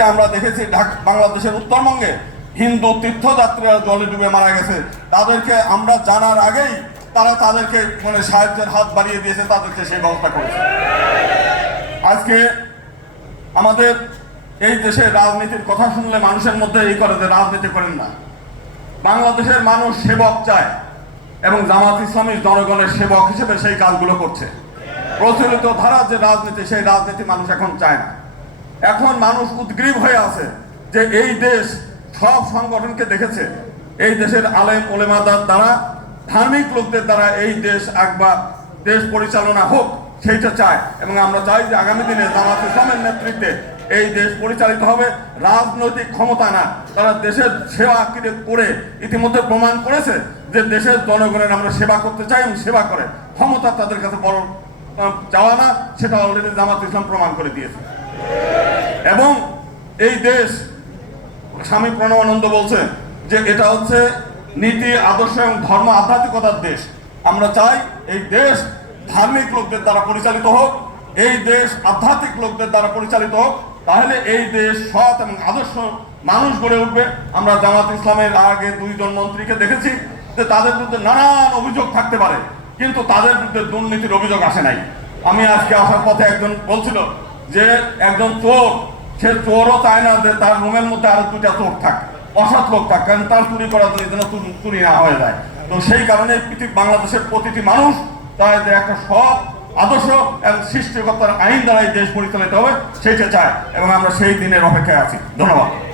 অতীতে আমরা দেখেছি বাংলাদেশের উত্তরবঙ্গে হিন্দু তীর্থযাত্রীরা জলে ডুবে মারা গেছে। তাদেরকে আমরা জানার আগেই তারা তাদেরকে মানে সাহায্যের হাত বাড়িয়ে দিয়েছে, তাদেরকে সেই ব্যবস্থা করেছে। আজকে আমাদের এই দেশে রাজনীতির কথা শুনলে মানুষের মধ্যে এই করে যে রাজনীতি করেন না। বাংলাদেশের মানুষ সেবক চায় এবং জামাত ইসলামী জনগণের সেবক হিসেবে সেই কাজগুলো করছে। প্রচলিত ধারা যে রাজনীতি, সেই রাজনীতি মানুষ এখন চায় না। এখন মানুষ উদ্গ্রীব হয়ে আছে যে এই দেশ সব সংগঠনকে দেখেছে। এই দেশের আলেম ওলেমাদার দ্বারা, ধার্মিক লোকদের দ্বারা এই দেশ একবার দেশ পরিচালনা হোক, সেইটা চায়। এবং আমরা চাই যে আগামী দিনে জামাত ইসলামের নেতৃত্বে এই দেশ পরিচালিত হবে। রাজনৈতিক ক্ষমতা না, তারা দেশের সেবা করে ইতিমধ্যে প্রমাণ করেছে যে দেশের জনগণের আমরা সেবা করতে চাই এবং সেবা করে। ক্ষমতা তাদের কাছে বড় চাওয়া না, সেটা অলরেডি জামাত ইসলাম প্রমাণ করে দিয়েছে। এবং এই দেশ, স্বামী প্রণবানন্দ বলছে যে এটা হচ্ছে নীতি, আদর্শ এবং ধর্ম আধ্যাত্মিকতার দেশ। আমরা চাই এই দেশ ধার্মিক লোকদের দ্বারা পরিচালিত হোক, এই দেশ আধ্যাত্মিক লোকদের দ্বারা পরিচালিত হোক, তাহলে এই দেশ সৎ এবং আদর্শ মানুষ গড়ে উঠবে। আমরা জামাত ইসলামের আগে দুইজন মন্ত্রীকে দেখেছি যে তাদের বিরুদ্ধে নানান অভিযোগ থাকতে পারে, কিন্তু তাদের বিরুদ্ধে দুর্নীতির অভিযোগ আসে নাই। আমি আজকে আসার পথে একজন বলছিল যে একজন চোর, সে চোরও চায় না যে তার রুমের মধ্যে আরও দুটা চোর থাকে, অসৎ লোক থাক, কারণ তার চুরি করা যদি যেন চুরি- না হয়ে যায়। তো সেই কারণে পৃথিবী, বাংলাদেশের প্রতিটি মানুষ তাই যে একটা সৎ, আদর্শ এবং সৃষ্টিকর্তার আইন দ্বারাই দেশ পরিচালিত হবে, সেইটা চায় এবং আমরা সেই দিনের অপেক্ষায় আছি। ধন্যবাদ।